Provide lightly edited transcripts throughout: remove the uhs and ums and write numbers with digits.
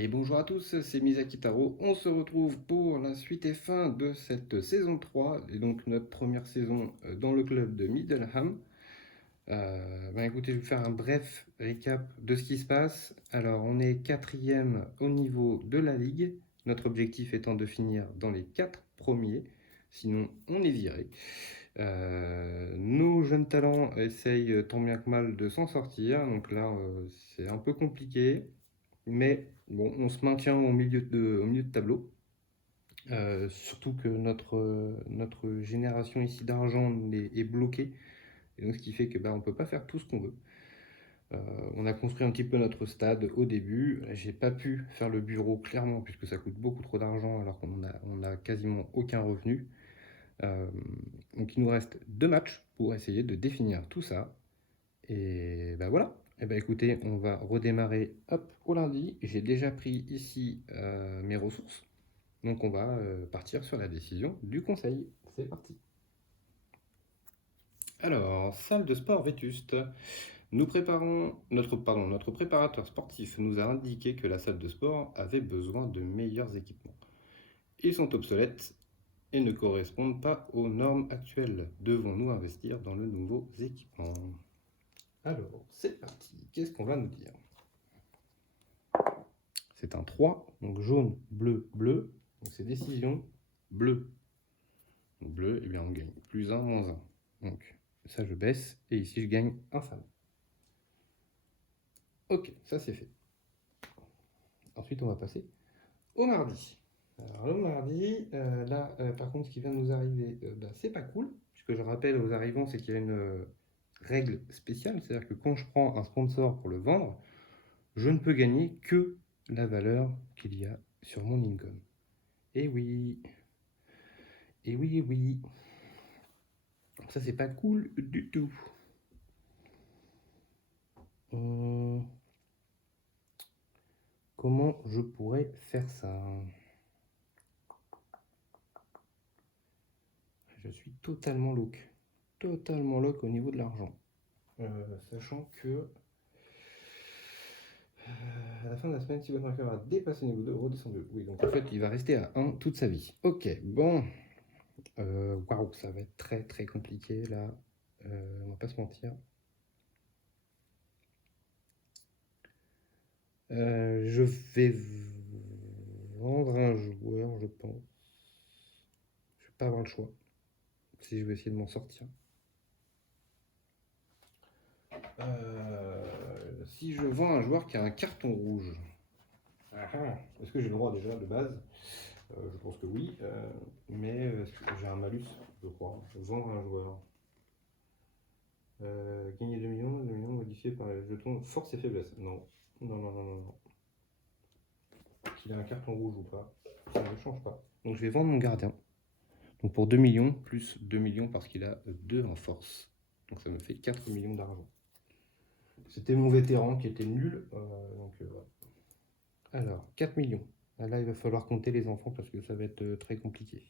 Et bonjour à tous, c'est Misaki Taro. On se retrouve pour la suite et fin de cette saison 3, et donc notre première saison dans le club de Middleham. Écoutez, je vais vous faire un bref récap de ce qui se passe. Alors, on est quatrième au niveau de la ligue, notre objectif étant de finir dans les 4 premiers, sinon on est viré. Nos jeunes talents essayent tant bien que mal de s'en sortir, donc là c'est un peu compliqué. Mais bon, on se maintient au milieu de tableau. Surtout que notre génération ici d'argent est bloquée. Et donc, ce qui fait que on ne peut pas faire tout ce qu'on veut. Euh, on a construit un petit peu notre stade au début. J'ai pas pu faire le bureau clairement puisque ça coûte beaucoup trop d'argent alors on a quasiment aucun revenu. Euh, donc il nous reste 2 matchs pour essayer de définir tout ça. Et voilà. Et écoutez, on va redémarrer hop, au lundi. J'ai déjà pris ici mes ressources. Donc on va partir sur la décision du conseil. C'est parti. Alors, salle de sport vétuste. Nous préparons notre préparateur sportif nous a indiqué que la salle de sport avait besoin de meilleurs équipements. Ils sont obsolètes et ne correspondent pas aux normes actuelles. Devons-nous investir dans le nouveau équipement? Alors, c'est parti. Qu'est-ce qu'on va nous dire? C'est un 3, donc jaune, bleu, bleu. Donc c'est décision bleu. Donc bleu, et bien on gagne plus 1, moins 1. Donc ça je baisse, et ici je gagne un fameux. Ok, ça c'est fait. Ensuite on va passer au mardi. Alors le mardi, par contre ce qui vient de nous arriver, c'est pas cool. Puisque je rappelle aux arrivants, c'est qu'il y a une règle spéciale. C'est-à-dire que quand je prends un sponsor pour le vendre, je ne peux gagner que la valeur qu'il y a sur mon income. Et oui, et oui, et oui. Ça, c'est pas cool du tout. Comment je pourrais faire ça? Je suis totalement loc. Totalement loc au niveau de l'argent. Sachant que à la fin de la semaine, si votre marqueur a dépassé le niveau 2, redescendez. Oui, donc en fait, il va rester à 1 toute sa vie. Ok, bon. Waouh, ça va être très très compliqué là. On va pas se mentir. Je vais vendre un joueur, je pense. Je vais pas avoir le choix. Si je vais essayer de m'en sortir. Si je vends un joueur qui a un carton rouge, est-ce que j'ai le droit déjà de base? Je pense que oui, mais j'ai un malus, je crois. Vendre un joueur. Gagner 2 millions, 2 millions modifié par les jetons force et faiblesse. Non, non, non, non, non, non. Qu'il ait un carton rouge ou pas, ça ne change pas. Donc je vais vendre mon gardien. Donc pour 2 millions, plus 2 millions parce qu'il a 2 en force. Donc ça me fait 4 millions d'argent. C'était mon vétéran qui était nul. Voilà. Alors, 4 millions. Là, il va falloir compter les enfants parce que ça va être très compliqué.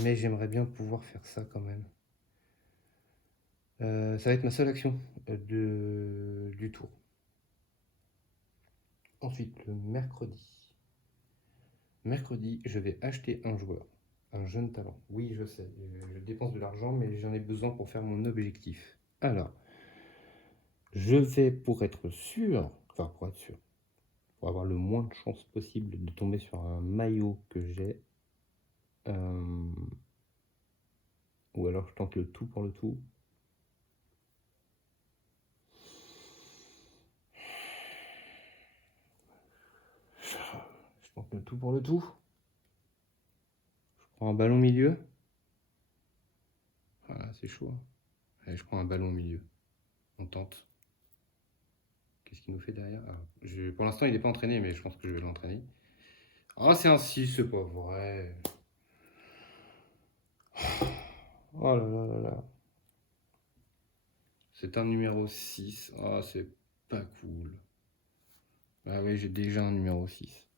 Mais j'aimerais bien pouvoir faire ça quand même. Ça va être ma seule action du tour. Ensuite, le mercredi. Mercredi, je vais acheter un joueur. Un jeune talent. Oui, je sais. Je dépense de l'argent, mais j'en ai besoin pour faire mon objectif. Alors, je vais, pour être sûr, pour avoir le moins de chances possible de tomber sur un maillot que j'ai, ou alors je tente le tout pour le tout. Je tente le tout pour le tout. Je prends un ballon milieu. Voilà, c'est chaud. Allez, je prends un ballon au milieu. On tente. Qu'est-ce qu'il nous fait derrière? Pour l'instant, il n'est pas entraîné, mais je pense que je vais l'entraîner. Ah, c'est un 6, c'est pas vrai. Oh là là là là. C'est un numéro 6. Ah, c'est pas cool. Ah oui, j'ai déjà un numéro 6.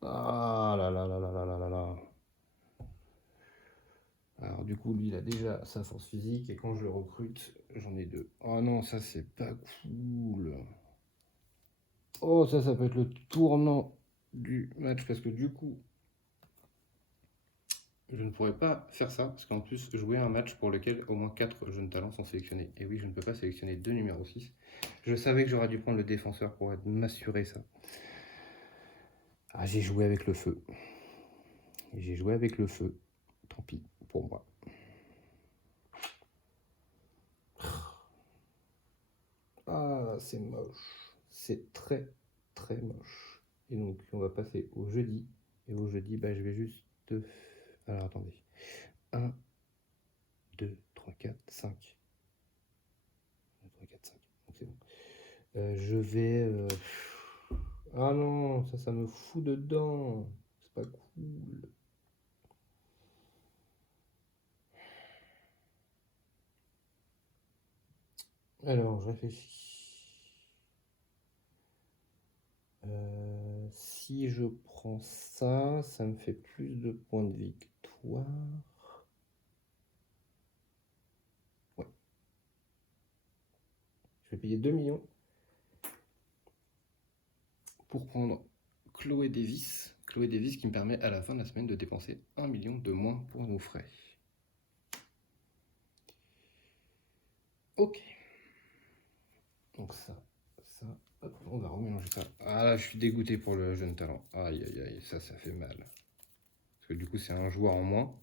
Ah là là là là là là là là. Alors du coup, lui, il a déjà sa force physique et quand je le recrute, j'en ai 2. Oh non, ça c'est pas cool. Oh, ça peut être le tournant du match, parce que du coup, je ne pourrais pas faire ça, parce qu'en plus, jouer un match pour lequel au moins 4 jeunes talents sont sélectionnés. Et oui, je ne peux pas sélectionner 2 numéros 6. Je savais que j'aurais dû prendre le défenseur pour m'assurer ça. Ah, j'ai joué avec le feu. J'ai joué avec le feu. Tant pis pour moi. Ah, c'est moche. C'est très, très moche. Et donc, on va passer au jeudi. Et au jeudi, bah, je vais juste... Alors, attendez. 1, 2, 3, 4, 5. 1, 2, 3, 4, 5. Donc, c'est bon. Je vais... Ah non, ça me fout dedans. C'est pas cool. Alors, je réfléchis. Si je prends ça, ça me fait plus de points de victoire. Ouais. Je vais payer 2 millions pour prendre Chloé Davis. Chloé Davis qui me permet à la fin de la semaine de dépenser 1 million de moins pour nos frais. Ok. Donc ça, hop, on va remélanger ça. Ah là, je suis dégoûté pour le jeune talent. Aïe, aïe, aïe, ça fait mal. Parce que du coup, c'est un joueur en moins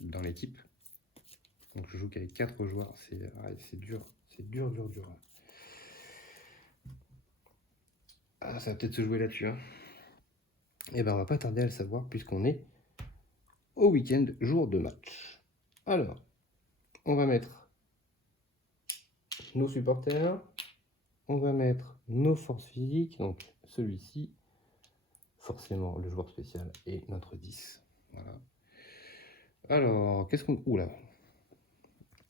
dans l'équipe. Donc je joue qu'avec 4 joueurs. C'est dur. C'est dur, dur, dur. Ah, ça va peut-être se jouer là-dessus. Hein. Et ben, on va pas tarder à le savoir puisqu'on est au week-end, jour de match. Alors, on va mettre nos supporters. On va mettre nos forces physiques. Donc celui-ci, forcément le joueur spécial et notre 10. Voilà. Alors, qu'est-ce qu'on... Oula.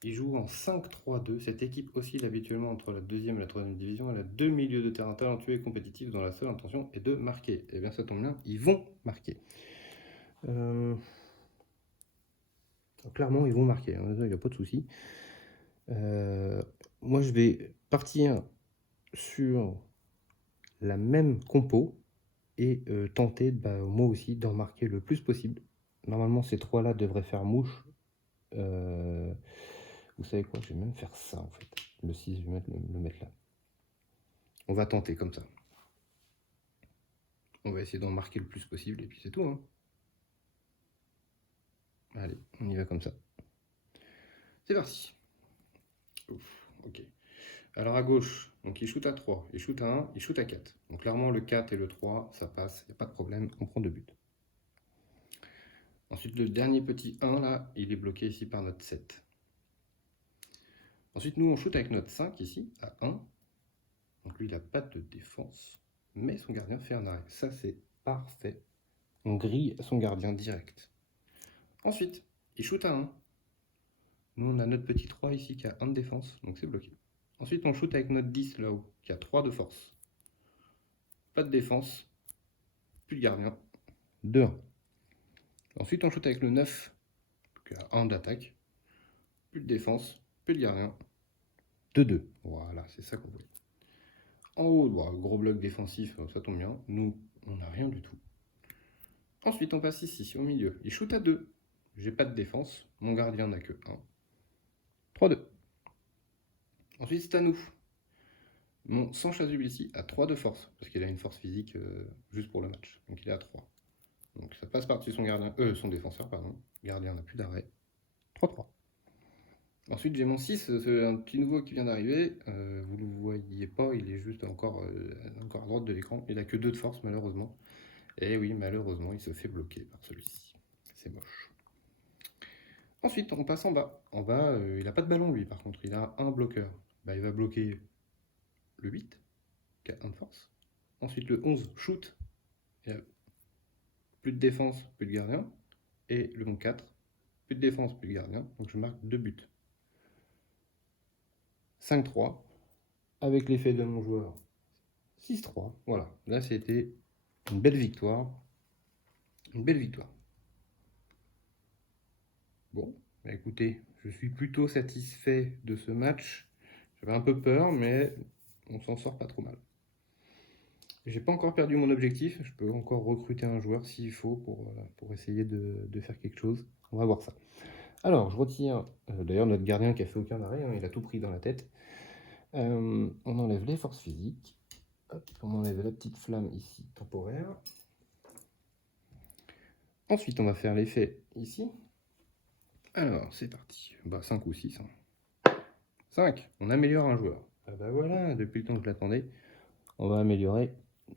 Il joue en 5-3-2. Cette équipe oscille habituellement entre la 2e et la 3e division. Elle a 2 milieux de terrain talentueux et compétitifs dont la seule intention est de marquer. Et bien ça tombe bien, ils vont marquer. Clairement, ils vont marquer. Hein. Il n'y a pas de souci. Moi, je vais partir sur la même compo et tenter, moi aussi, d'en marquer le plus possible. Normalement, ces 3-là devraient faire mouche. Vous savez quoi? Je vais même faire ça, en fait. Le 6, je vais le mettre là. On va tenter comme ça. On va essayer d'en marquer le plus possible, et puis c'est tout. Hein. Allez, on y va comme ça. C'est parti. Ouf, ok. Alors à gauche, donc il shoot à 3, il shoot à 1, il shoot à 4. Donc clairement le 4 et le 3, ça passe, il n'y a pas de problème, on prend 2 buts. Ensuite le dernier petit 1 là, il est bloqué ici par notre 7. Ensuite nous on shoot avec notre 5 ici, à 1. Donc lui il n'a pas de défense, mais son gardien fait un arrêt. Ça c'est parfait. On grille son gardien direct. Ensuite, il shoot à 1. Nous on a notre petit 3 ici qui a 1 de défense, donc c'est bloqué. Ensuite on shoot avec notre 10 là-haut, qui a 3 de force. Pas de défense, plus de gardien, 2-1. Ensuite, on shoot avec le 9, qui a 1 d'attaque, plus de défense, plus de gardien, 2-2. Voilà, c'est ça qu'on voulait. En haut, gros bloc défensif, ça tombe bien. Nous, on n'a rien du tout. Ensuite, on passe ici, au milieu. Il shoot à 2. J'ai pas de défense, mon gardien n'a que 1. 3-2. Ensuite, c'est à nous. Mon sans ici a 3 de force, parce qu'il a une force physique juste pour le match. Donc il est à 3. Donc ça passe par-dessus son défenseur, pardon. Gardien n'a plus d'arrêt. 3-3. Ensuite, j'ai mon 6, c'est un petit nouveau qui vient d'arriver. Vous ne le voyez pas, il est juste encore à droite de l'écran. Il n'a que 2 de force, malheureusement. Et oui, malheureusement, il se fait bloquer par celui-ci. C'est moche. Ensuite, on passe en bas. En bas, il n'a pas de ballon, lui, par contre. Il a un bloqueur. Il va bloquer le 8, qui a 1 de force. Ensuite, le 11, shoot. Il a plus de défense, plus de gardien. Et le bon 4, plus de défense, plus de gardien. Donc, je marque 2 buts. 5-3, avec l'effet de mon joueur 6-3. Voilà, là c'était une belle victoire. Une belle victoire. Bon, écoutez, je suis plutôt satisfait de ce match. J'avais un peu peur, mais on s'en sort pas trop mal. J'ai pas encore perdu mon objectif, je peux encore recruter un joueur s'il faut pour essayer de faire quelque chose. On va voir ça. Alors, je retire d'ailleurs notre gardien qui a fait aucun arrêt, hein, il a tout pris dans la tête. On enlève les forces physiques. Hop, on enlève la petite flamme ici, temporaire. Ensuite, on va faire l'effet ici. Alors, c'est parti. Bah, 5 ou 6. 5, on améliore un joueur. Ah bah voilà, depuis le temps que je l'attendais, on va améliorer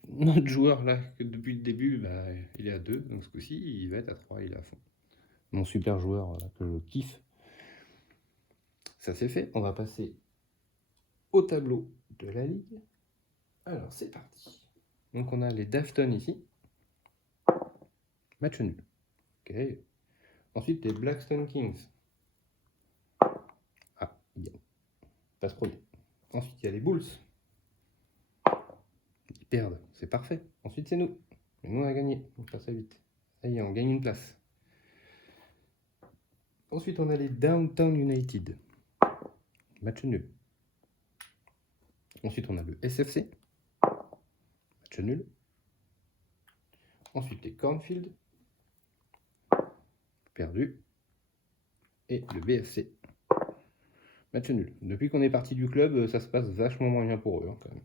notre joueur là, que depuis le début, bah, il est à 2, donc ce coup-ci, il va être à 3, il est à fond. Mon super joueur là, que je kiffe. Ça c'est fait, on va passer au tableau de la ligue. Alors, c'est parti. Donc on a les Dafton ici. Match nul. Ok. Ensuite, les Blackstone Kings. Ah, ils gagnent. Passe premier. Ensuite, il y a les Bulls. Ils perdent. C'est parfait. Ensuite, c'est nous. Et nous, on a gagné. On passe à 8. Ça y est, on gagne une place. Ensuite, on a les Downtown United. Match nul. Ensuite, on a le SFC. Match nul. Ensuite, les Cornfield. Perdu. Et le BFC. Match nul. Depuis qu'on est parti du club, ça se passe vachement moins bien pour eux, hein, quand même.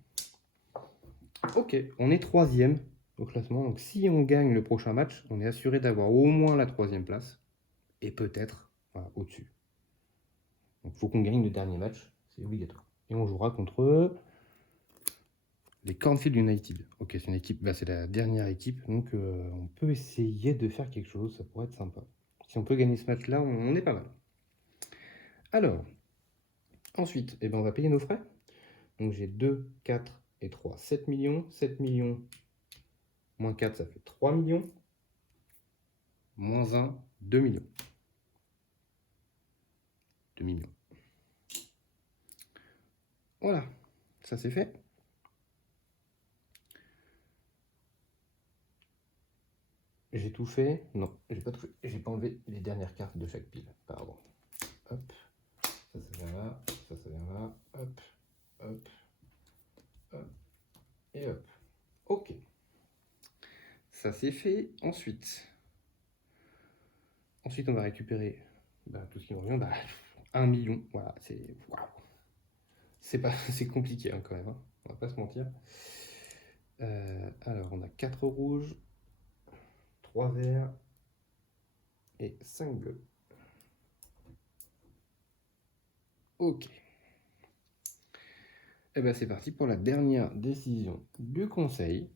Ok, on est troisième au classement. Donc si on gagne le prochain match, on est assuré d'avoir au moins la troisième place. Et peut-être voilà, au-dessus. Donc il faut qu'on gagne le dernier match. C'est obligatoire. Et on jouera contre les Cornfield United. Ok, c'est une équipe, bah, c'est la dernière équipe. Donc on peut essayer de faire quelque chose. Ça pourrait être sympa. Si on peut gagner ce match-là, on est pas mal. Alors, ensuite, eh ben, on va payer nos frais. Donc j'ai 2, 4 et 3, 7 millions. 7 millions moins 4, ça fait 3 millions. Moins 1, 2 millions. 2 millions. Voilà, ça c'est fait. J'ai tout fait. Non, j'ai pas tout fait. J'ai pas enlevé les dernières cartes de chaque pile. Pardon. Hop. Ça vient là. Ça vient là. Hop. Hop. Hop. Et hop. Ok. Ça c'est fait. Ensuite, on va récupérer tout ce qui me revient. 1 million. Voilà, c'est. Waouh. C'est compliqué hein, quand même. Hein. On va pas se mentir. Alors, on a 4 rouges, 3 verts et 5 bleus. Ok. Et bien c'est parti pour la dernière décision du conseil.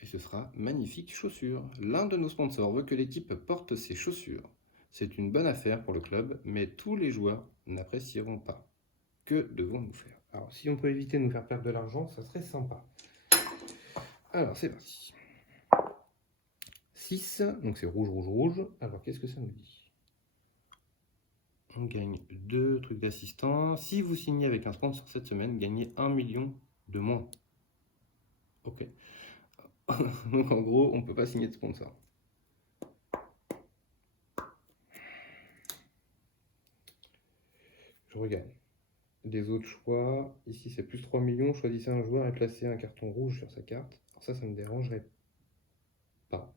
Et ce sera magnifique chaussures. L'un de nos sponsors veut que l'équipe porte ses chaussures. C'est une bonne affaire pour le club, mais tous les joueurs n'apprécieront pas. Que devons-nous faire? Alors si on peut éviter de nous faire perdre de l'argent, ça serait sympa. Alors c'est parti. 6, donc c'est rouge, rouge, rouge. Alors qu'est-ce que ça nous dit? On gagne 2 trucs d'assistant. Si vous signez avec un sponsor cette semaine, gagnez 1 million de moins. Ok. Donc en gros, on ne peut pas signer de sponsor. Je regarde. Les autres choix, ici c'est plus 3 millions. Choisissez un joueur et placez un carton rouge sur sa carte. Alors ça me dérangerait pas.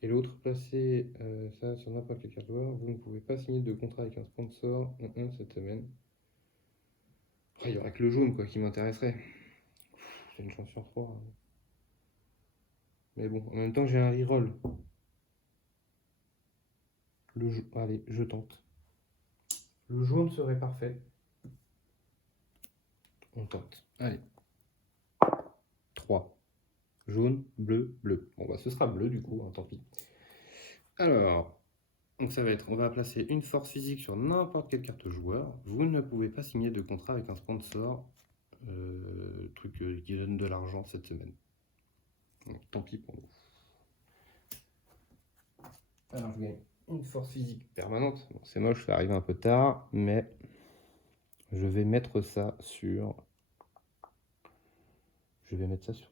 Et l'autre, placez ça sur n'importe quel carte joueur. Vous ne pouvez pas signer de contrat avec un sponsor cette semaine. Il n'y aurait que le jaune quoi, qui m'intéresserait. C'est une chance sur 3. Hein. Mais bon, en même temps, j'ai un reroll. Allez, je tente. Le jaune serait parfait. On tente. Allez. 3. Jaune, bleu, bleu. Bon, bah, ce sera bleu du coup, hein, tant pis. Alors, donc ça va être, on va placer une force physique sur n'importe quelle carte joueur. Vous ne pouvez pas signer de contrat avec un sponsor, truc qui donne de l'argent cette semaine. Donc, tant pis pour vous. Alors, je gagne une force physique permanente. Bon, c'est moche, ça arrive un peu tard, mais je vais mettre ça sur... Je vais mettre ça sur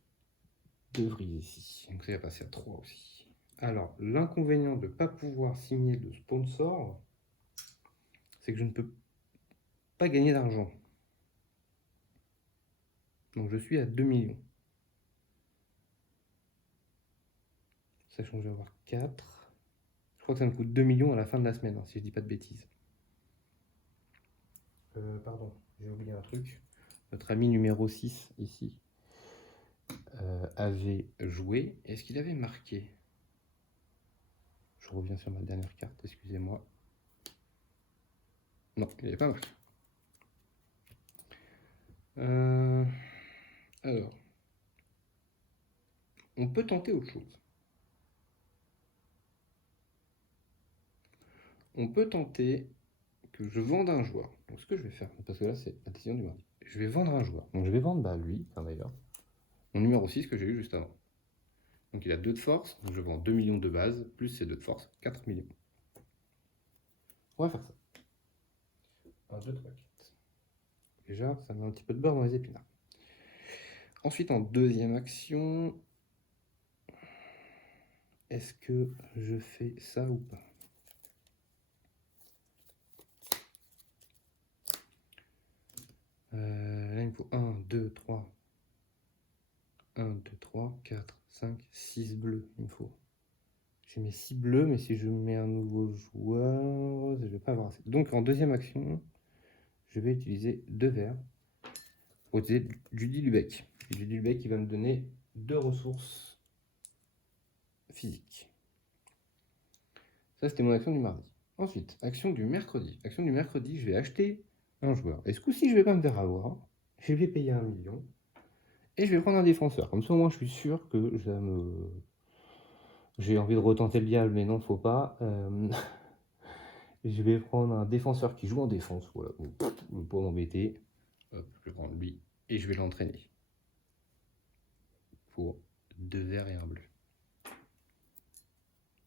2 vrilles ici. Donc ça va passer à 3 aussi. Alors, l'inconvénient de ne pas pouvoir signer de sponsor, c'est que je ne peux pas gagner d'argent. Donc je suis à 2 millions. Sachant que je vais avoir 4. Je crois que ça me coûte 2 millions à la fin de la semaine, hein, si je dis pas de bêtises. Pardon, j'ai oublié un truc. Notre ami numéro 6 ici avait joué. Est-ce qu'il avait marqué? Je reviens sur ma dernière carte, excusez-moi. Non, il n'avait pas marqué. Alors, on peut tenter autre chose. On peut tenter que je vende un joueur. Donc ce que je vais faire, parce que là c'est la décision du mardi. Je vais vendre un joueur. Donc je vais vendre lui, enfin d'ailleurs, mon numéro 6 que j'ai eu juste avant. Donc il a 2 de force, donc je vends 2 millions de base, plus ses 2 de force, 4 millions. On va faire ça. 1, 2, 3, 4. Déjà, ça met un petit peu de beurre dans les épinards. Ensuite, en deuxième action, est-ce que je fais ça ou pas? Là, il me faut 1, 2, 3. 1, 2, 3, 4, 5, 6 bleus, il me faut. J'ai mes 6 bleus, mais si je mets un nouveau joueur, je ne vais pas avoir assez. Donc en deuxième action, je vais utiliser 2 verts pour utiliser Judy Lubeck. Judy Lubeck qui va me donner 2 ressources physiques. Ça, c'était mon action du mardi. Ensuite, action du mercredi. Action du mercredi, je vais acheter un joueur. Et ce coup-ci, je ne vais pas me faire avoir. Je vais payer 1 million. Et je vais prendre un défenseur. Comme ça, au moins, je suis sûr que ça me... J'ai envie de retenter le diable, mais non, faut pas. Je vais prendre un défenseur qui joue en défense, voilà, pour m'embêter. Hop, je vais prendre lui et je vais l'entraîner. Pour 2 verts et un bleu.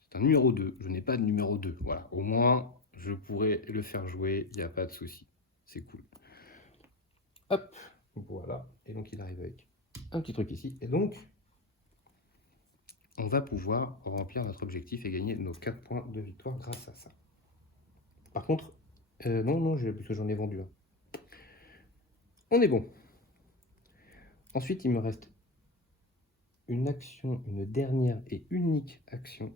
C'est un numéro 2, je n'ai pas de numéro 2. Voilà, au moins je pourrais le faire jouer, il n'y a pas de souci. C'est cool. Hop, voilà. Et donc il arrive avec un petit truc ici. Et donc, on va pouvoir remplir notre objectif et gagner nos 4 points de victoire grâce à ça. Par contre, non, parce que j'en ai vendu un. On est bon. Ensuite, il me reste une action, une dernière et unique action.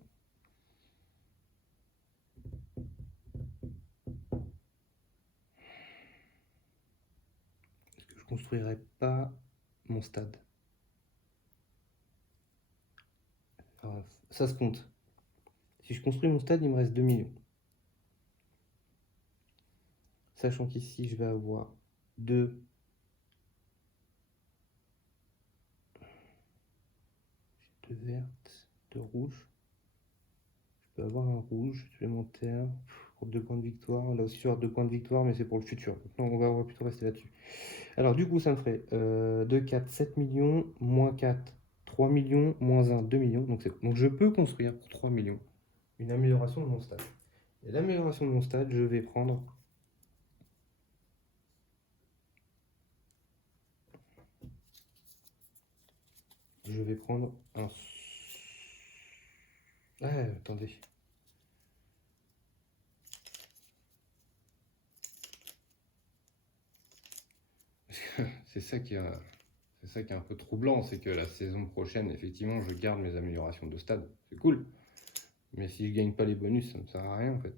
Est-ce que je construirai pas mon stade? Alors, ça se compte. Si je construis mon stade, il me reste 2 millions. Sachant qu'ici, je vais avoir 2 vertes, 2 rouges. Je peux avoir un rouge supplémentaire pour 2 points de victoire. Là aussi, je vais avoir 2 points de victoire, mais c'est pour le futur. Non, on va plutôt rester là-dessus. Alors, du coup, ça me ferait 2, 4, 7 millions, moins 4, 3 millions, moins 1, 2 millions. Donc je peux construire pour 3 millions une amélioration de mon stade. Et l'amélioration de mon stade, je vais prendre... un... Ah, attendez. C'est ça qui est un peu troublant, c'est que la saison prochaine, effectivement, je garde mes améliorations de stade. C'est cool. Mais si je gagne pas les bonus, ça me sert à rien en fait.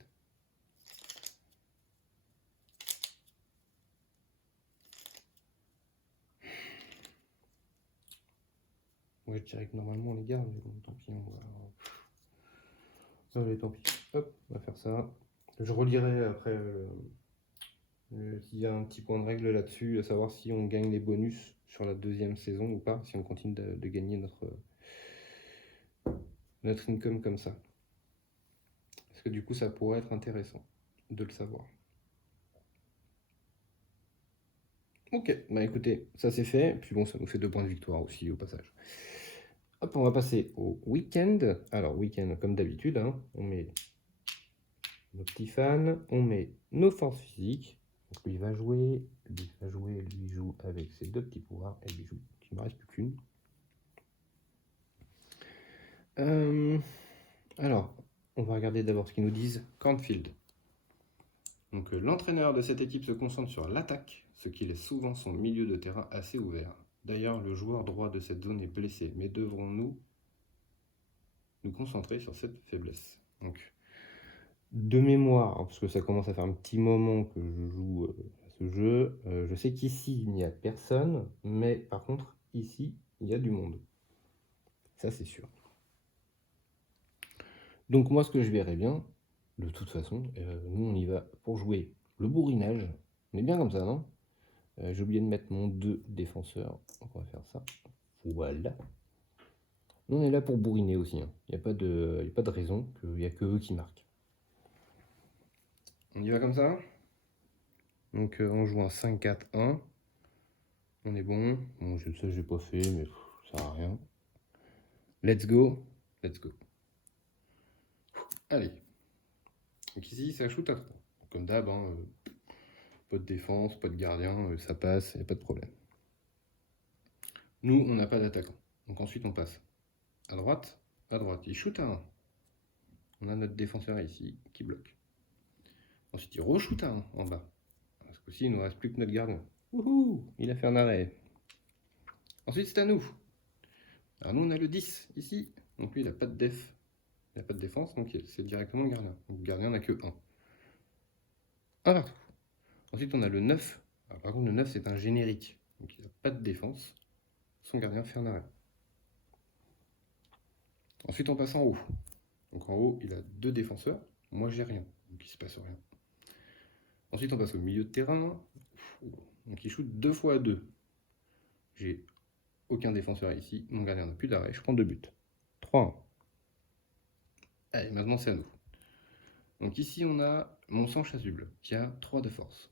Ouais, je dirais que normalement on les garde, mais bon, tant pis, on va... Allez, tant pis. Hop, on va faire ça. Je relirai après s'il y a un petit point de règle là-dessus, à savoir si on gagne les bonus sur la deuxième saison ou pas, si on continue de gagner notre income comme ça. Parce que du coup, ça pourrait être intéressant de le savoir. Ok, bah écoutez, ça c'est fait. Puis bon, ça nous fait 2 points de victoire aussi au passage. Hop, on va passer au week-end. Alors, week-end, comme d'habitude, hein, on met nos petits fans, on met nos forces physiques. Donc lui va jouer, lui joue avec ses 2 petits pouvoirs, et lui joue, il ne me reste plus qu'une. Alors, on va regarder d'abord ce qu'ils nous disent. Cornfield. Donc l'entraîneur de cette équipe se concentre sur l'attaque, ce qui laisse souvent son milieu de terrain assez ouvert. D'ailleurs, le joueur droit de cette zone est blessé, mais devrons-nous nous concentrer sur cette faiblesse? Donc, de mémoire, hein, parce que ça commence à faire un petit moment que je joue à ce jeu, je sais qu'ici, il n'y a personne, mais par contre, ici, il y a du monde. Ça, c'est sûr. Donc moi, ce que je verrais bien, de toute façon, nous, on y va pour jouer le bourrinage. On est bien comme ça, non? J'ai oublié de mettre mon 2 défenseur. Donc on va faire ça. Voilà. Nous, on est là pour bourriner aussi. Il n'y a pas de raison qu'il n'y a que eux qui marquent. On y va comme ça. Donc on joue un 5-4-1. On est bon. Bon, ça, j'ai pas fait, mais ça sert à rien. Let's go. Let's go. Allez. Donc ici, ça shoot à 3. Comme d'hab, hein, pas de défense, pas de gardien, ça passe, il n'y a pas de problème. Nous, on n'a pas d'attaquant. Donc ensuite, on passe à droite. Il shoot à 1. On a notre défenseur ici qui bloque. Ensuite, il re-shoot à 1 en bas. Parce qu'aussi, il ne nous reste plus que notre gardien. Wouhou! Il a fait un arrêt. Ensuite, c'est à nous. Alors nous, on a le 10 ici. Donc lui, il n'a pas de def. Il n'a pas de défense, donc c'est directement le gardien. Donc le gardien n'a que 1. 1 partout. Ensuite, on a le 9. Alors, par contre, le 9, c'est un générique. Donc il n'a pas de défense. Son gardien fait un arrêt. Ensuite, on passe en haut. Donc en haut, il a 2 défenseurs. Moi, j'ai rien. Donc il ne se passe rien. Ensuite, on passe au milieu de terrain. Donc il shoot 2 fois à 2. J'ai aucun défenseur ici. Mon gardien n'a plus d'arrêt. Je prends 2 buts. 3-1. Allez, maintenant c'est à nous. Donc ici, on a mon sang chasuble qui a 3 de force.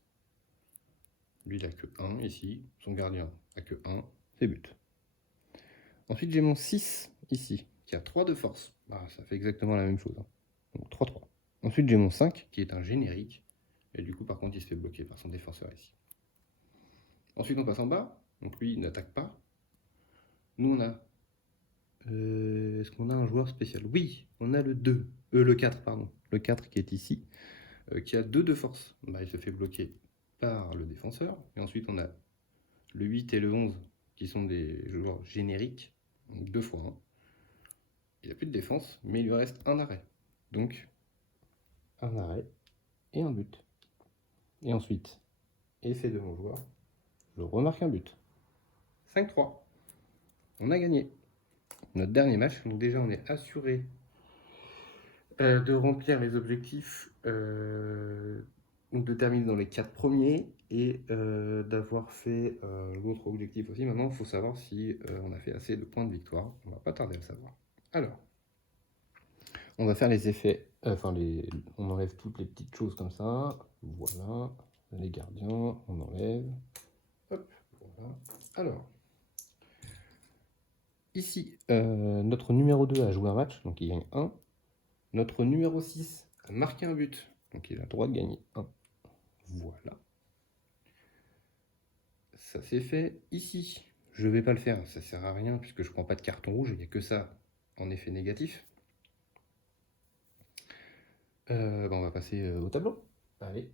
Lui, il a que 1 ici. Son gardien a que 1. C'est but. Ensuite, j'ai mon 6 ici qui a 3 de force. Ah, ça fait exactement la même chose. Hein. Donc 3-3. Ensuite, j'ai mon 5 qui est un générique. Et du coup, par contre, il se fait bloquer par son défenseur ici. Ensuite, on passe en bas. Donc lui, il n'attaque pas. Nous, on a... Est-ce qu'on a un joueur spécial? Oui, on a le 2. Le 4, pardon. Le 4 qui est ici. Qui a 2 de force. Bah, il se fait bloquer par le défenseur. Et ensuite, on a le 8 et le 11 qui sont des joueurs génériques. Donc 2 fois 1. Il n'a plus de défense, mais il lui reste un arrêt. Donc, un arrêt et un but. Et ensuite, effet de mon joueur, je remarque un but. 5-3. On a gagné notre dernier match. Donc déjà, on est assuré de remplir les objectifs, donc de terminer dans les 4 premiers et d'avoir fait l'autre objectif aussi. Maintenant, il faut savoir si on a fait assez de points de victoire. On va pas tarder à le savoir. Alors, on va faire les effets, on enlève toutes les petites choses comme ça. Voilà, les gardiens, on enlève. Hop, voilà. Alors, ici, notre numéro 2 a joué un match, donc il gagne 1. Notre numéro 6 a marqué un but, donc il a le droit de gagner 1. Voilà. Ça c'est fait. Ici, je ne vais pas le faire, ça sert à rien puisque je ne prends pas de carton rouge, il n'y a que ça en effet négatif. On va passer au tableau. Allez.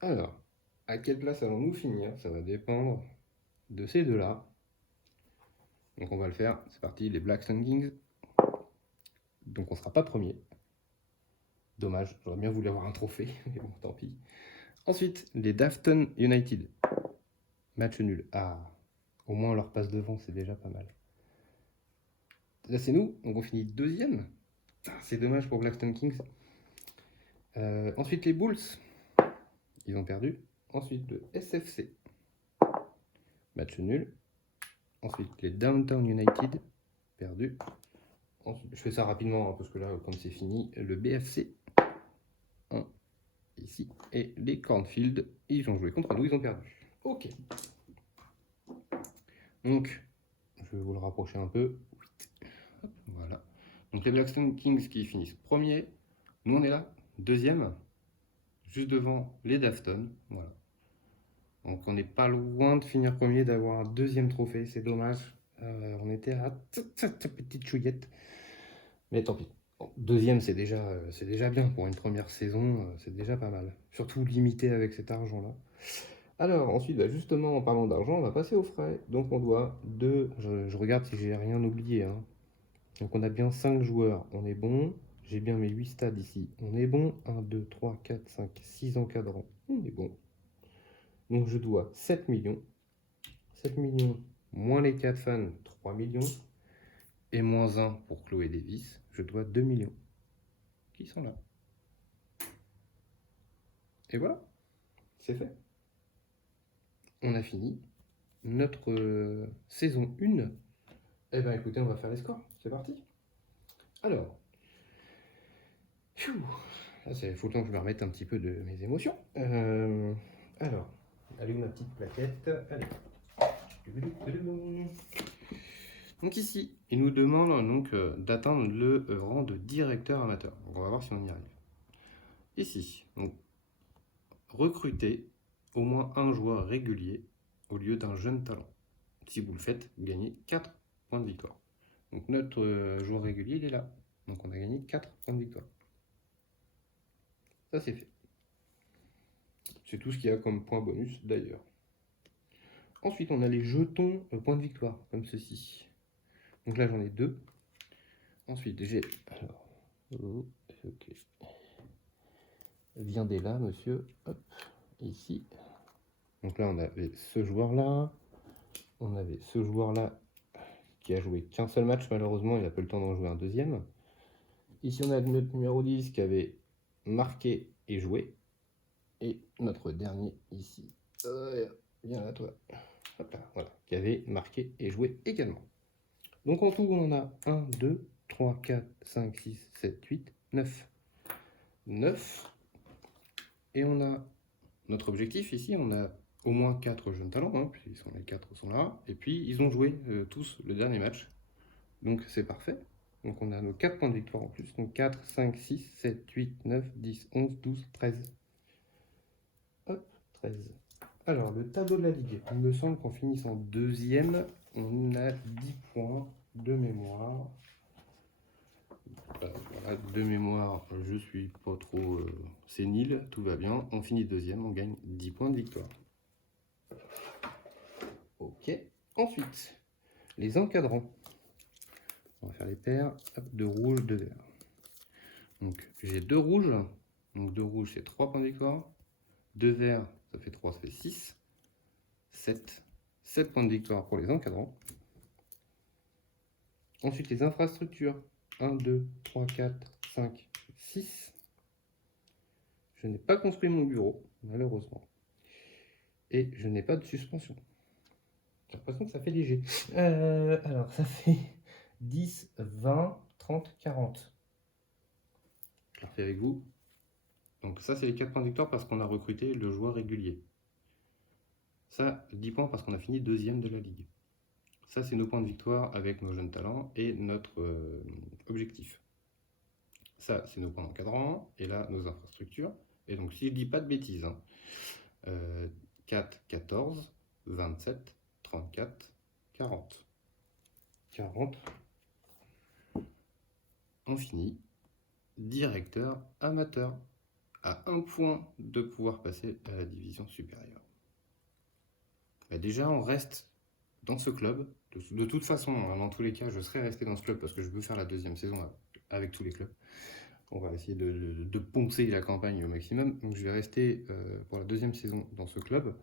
Alors, à quelle place allons-nous finir? Ça va dépendre de ces deux-là. Donc on va le faire. C'est parti, les Blackstone Kings. Donc on ne sera pas premier. Dommage, j'aurais bien voulu avoir un trophée, mais bon, tant pis. Ensuite, les Dafton United. Match nul. Ah, au moins on leur passe devant, c'est déjà pas mal. Là c'est nous, donc on finit deuxième. Ah, c'est dommage pour Blackstone Kings. Ensuite les Bulls. Ils ont perdu. Ensuite le SFC. Match nul. Ensuite les Downtown United. Perdu. Ensuite, je fais ça rapidement hein, parce que là, comme c'est fini, le BFC 1 ici et les Cornfield, ils ont joué contre nous, ils ont perdu. Ok. Donc, je vais vous le rapprocher un peu. Voilà. Donc les Blackstone Kings qui finissent premier. Nous on est là, deuxième, juste devant les Dafton. Voilà. Donc on n'est pas loin de finir premier, d'avoir un deuxième trophée, c'est dommage. On était à cette petite chouillette. Mais tant pis. Bon, deuxième, c'est déjà bien pour une première saison, c'est déjà pas mal. Surtout limité avec cet argent-là. Alors, ensuite, bah, justement, en parlant d'argent, on va passer aux frais. Donc, on doit deux. Je regarde si j'ai rien oublié, hein. Donc, on a bien 5 joueurs, on est bon. J'ai bien mes 8 stades ici, on est bon. Un, 2, 3, 4, 5, 6 encadrants, on est bon. Donc, je dois 7 millions. 7 millions moins les 4 fans, 3 millions. Et moins 1 pour Chloé Davis, je dois 2 millions. Qui sont là. Et voilà, c'est fait. On a fini notre saison 1. Eh bien écoutez, on va faire les scores. C'est parti. Alors, là, il faut le temps que je me remette un petit peu de mes émotions. Alors, allez où ma petite plaquette. Allez. Donc ici, il nous demande donc d'atteindre le rang de directeur amateur. Donc on va voir si on y arrive. Ici, donc, recruter au moins un joueur régulier au lieu d'un jeune talent. Si vous le faites, vous gagnez 4 points de victoire. Donc notre joueur régulier, il est là. Donc on a gagné 4 points de victoire. Ça, c'est fait. C'est tout ce qu'il y a comme point bonus d'ailleurs. Ensuite, on a les jetons points de victoire, comme ceci. Donc là, j'en ai 2. Ensuite, j'ai... Alors, ok. Viendez là, monsieur. Hop, ici. Donc là, on avait ce joueur-là. On avait ce joueur-là qui a joué qu'un seul match, malheureusement. Il n'a pas eu le temps d'en jouer un deuxième. Ici, on a notre numéro 10 qui avait marqué et joué. Et notre dernier ici. Viens là, toi. Hop là, voilà. Qui avait marqué et joué également. Donc en tout, on en a 1, 2, 3, 4, 5, 6, 7, 8, 9. 9. Et on a notre objectif ici, on a au moins 4 jeunes talents, hein, puis les 4 sont là. Et puis ils ont joué tous le dernier match. Donc c'est parfait. Donc on a nos 4 points de victoire en plus. Donc 4, 5, 6, 7, 8, 9, 10, 11, 12, 13. Hop, 13. Alors le tableau de la Ligue. Il me semble qu'on finisse en deuxième. On a 10 points de mémoire. Voilà, de mémoire, je suis pas trop sénile, tout va bien. On finit deuxième, on gagne 10 points de victoire. Ok. Ensuite, les encadrants. On va faire les paires de rouge, de vert. Donc j'ai 2 rouges. Donc 2 rouges, c'est 3 points de victoire. 2 verts, ça fait 3, ça fait 6. 7. 7 points de victoire pour les encadrants. Ensuite, les infrastructures. 1, 2, 3, 4, 5, 6. Je n'ai pas construit mon bureau, malheureusement. Et je n'ai pas de suspension. J'ai l'impression que ça fait léger. Alors, ça fait 10, 20, 30, 40. Je la refais avec vous. Donc ça, c'est les 4 points de victoire parce qu'on a recruté le joueur régulier. Ça, 10 points parce qu'on a fini deuxième de la Ligue. Ça, c'est nos points de victoire avec nos jeunes talents et notre objectif. Ça, c'est nos points d'encadrant. Et là, nos infrastructures. Et donc, si je ne dis pas de bêtises, hein, 4, 14, 27, 34, 40. 40. On finit directeur amateur, à 1 point de pouvoir passer à la division supérieure. Bah déjà, on reste dans ce club. De toute façon, dans tous les cas, je serai resté dans ce club parce que je veux faire la deuxième saison avec tous les clubs. On va essayer de poncer la campagne au maximum. Donc je vais rester pour la deuxième saison dans ce club.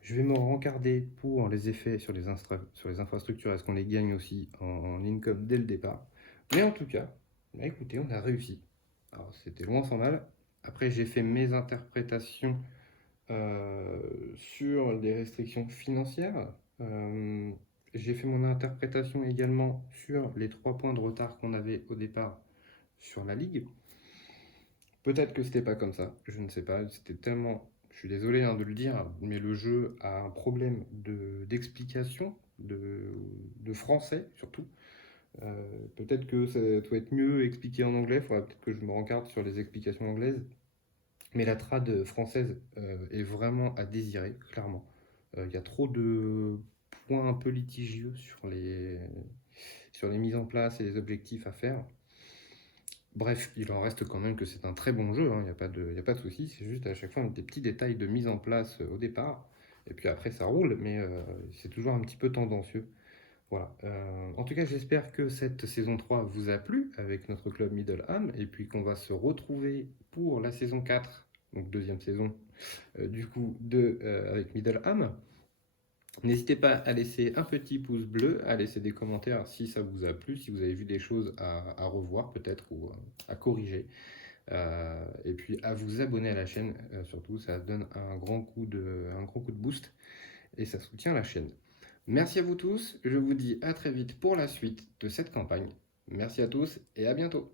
Je vais me rencarder pour les effets sur les infrastructures. Est-ce qu'on les gagne aussi en income dès le départ? Mais en tout cas, bah écoutez, on a réussi. Alors c'était loin sans mal. Après, j'ai fait mes interprétations sur les restrictions financières. J'ai fait mon interprétation également sur les 3 points de retard qu'on avait au départ sur la Ligue. Peut-être que c'était pas comme ça, je ne sais pas. C'était tellement... Je suis désolé de le dire, mais le jeu a un problème d'explication, de français surtout. Peut-être que ça doit être mieux expliqué en anglais, il faudra peut-être que je me rencarde sur les explications anglaises. Mais la trad française est vraiment à désirer, clairement. Il y a trop de points un peu litigieux sur les mises en place et les objectifs à faire. Bref, il en reste quand même que c'est un très bon jeu, hein, y a pas de souci, c'est juste à chaque fois des petits détails de mise en place au départ, et puis après ça roule, mais c'est toujours un petit peu tendancieux. Voilà. En tout cas, j'espère que cette saison 3 vous a plu avec notre club Middleham, et puis qu'on va se retrouver pour la saison 4, donc deuxième saison, avec Middleham. N'hésitez pas à laisser un petit pouce bleu, à laisser des commentaires si ça vous a plu, si vous avez vu des choses à revoir peut-être ou à corriger. Et puis à vous abonner à la chaîne, surtout, ça donne un grand coup de boost et ça soutient la chaîne. Merci à vous tous, je vous dis à très vite pour la suite de cette campagne. Merci à tous et à bientôt.